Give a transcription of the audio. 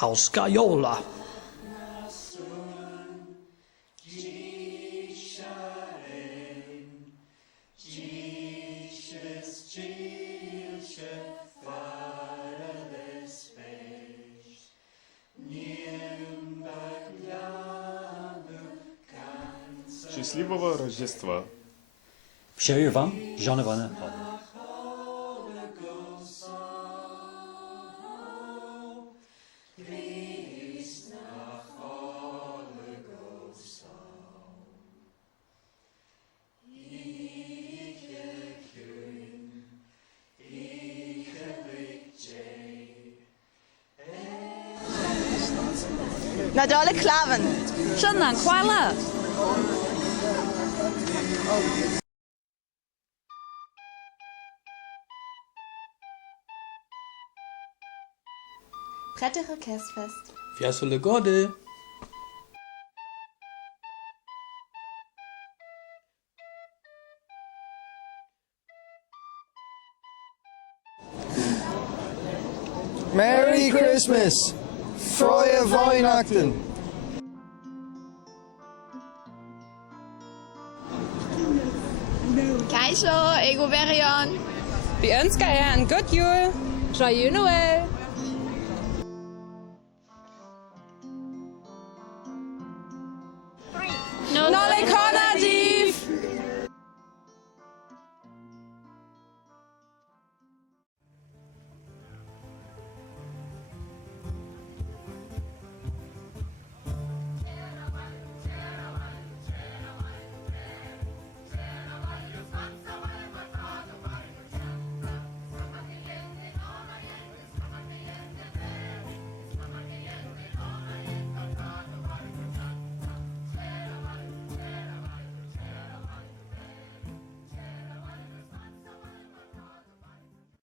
aus Gaiola. Счастливого Рождества! Přeji vám žánevané. Nadolig Klaven. 圣诞快乐！ Prettige kerstfest. Fiasole Gode. Merry Christmas! Frohe Weihnachten! Keizo, Ego Verion. Vi ønsker jer en god jul. Joyeux Noël.